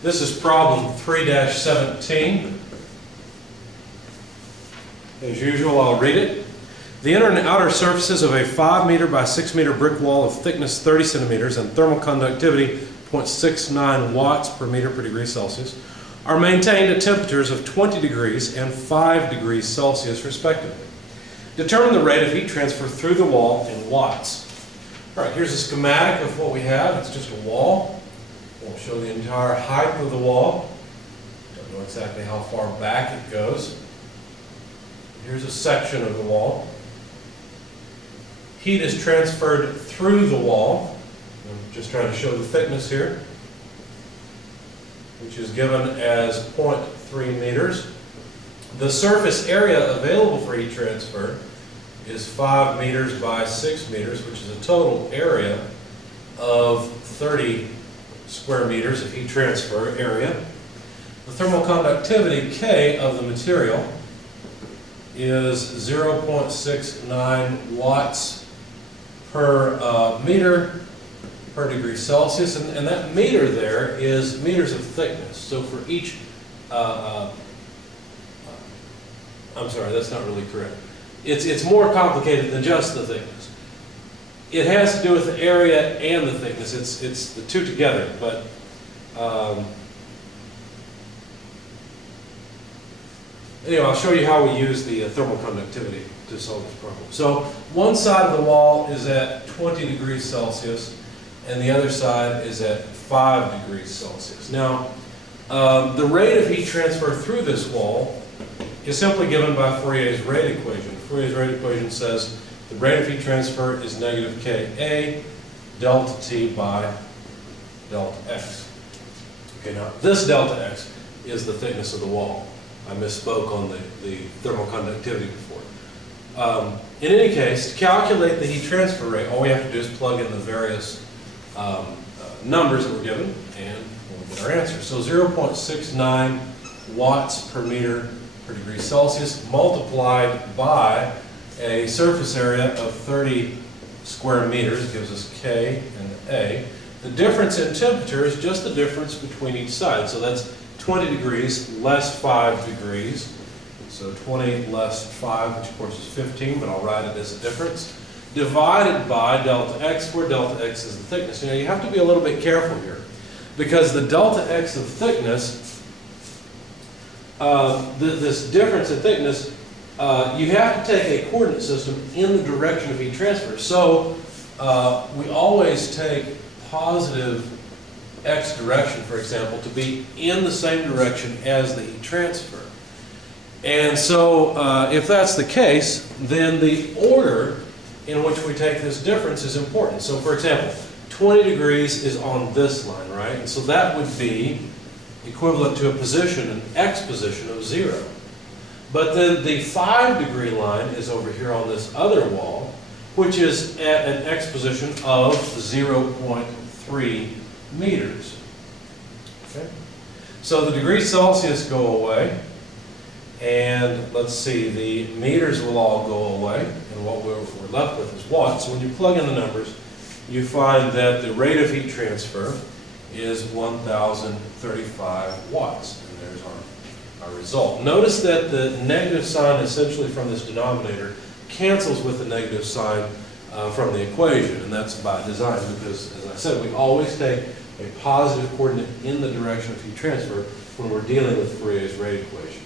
This is problem 3-17. As usual, I'll read it. The inner and outer surfaces of a 5 meter by 6 meter brick wall of thickness 30 centimeters and thermal conductivity 0.69 watts per meter per degree Celsius are maintained at temperatures of 20 degrees and 5 degrees Celsius respectively. Determine the rate of heat transfer through the wall in watts. All right, here's a schematic of what we have. It's just a wall. Won't show the entire height of the wall. Don't know exactly how far back it goes. Here's a section of the wall. Heat is transferred through the wall. I'm just trying to show the thickness here, which is given as 0.3 meters. The surface area available for heat transfer is 5 meters by 6 meters, which is a total area of 30 square meters of heat transfer area. The thermal conductivity K of the material is 0.69 watts per meter per degree Celsius, and that meter there is meters of thickness. So for each, I'm sorry, that's not really correct. It's more complicated than just the thickness. It has to do with the area and the thickness. It's the two together, but anyway, I'll show you how we use the thermal conductivity to solve this problem. So one side of the wall is at 20 degrees Celsius, and the other side is at 5 degrees Celsius. Now, the rate of heat transfer through this wall is simply given by Fourier's rate equation. Fourier's rate equation says the rate of heat transfer is negative Ka delta T by delta X. Okay, now this delta X is the thickness of the wall. I misspoke on the thermal conductivity before. In any case, to calculate the heat transfer rate, all we have to do is plug in the various numbers that were given, and we'll get our answer. So 0.69 watts per meter per degree Celsius multiplied by a surface area of 30 square meters gives us K and A. The difference in temperature is just the difference between each side. So that's 20 degrees less 5 degrees. So 20 less 5, which of course is 15, but I'll write it as a difference, divided by delta X, where delta X is the thickness. You know, you have to be a little bit careful here, because the delta X of thickness, this difference in thickness, you have to take a coordinate system in the direction of heat transfer. So we always take positive X direction, for example, to be in the same direction as the heat transfer. And so if that's the case, then the order in which we take this difference is important. So for example, 20 degrees is on this line, right? And so that would be equivalent to a position, an X position of 0. But then the 5 degree line is over here on this other wall, which is at an X position of 0.3 meters. Okay? So the degrees Celsius go away, and let's see, the meters will all go away, and what we're left with is watts. So when you plug in the numbers, you find that the rate of heat transfer is 1,035 watts, and there's our result. Notice that the negative sign essentially from this denominator cancels with the negative sign from the equation, and that's by design, because as I said, we always take a positive coordinate in the direction of heat transfer when we're dealing with Fourier's rate equation.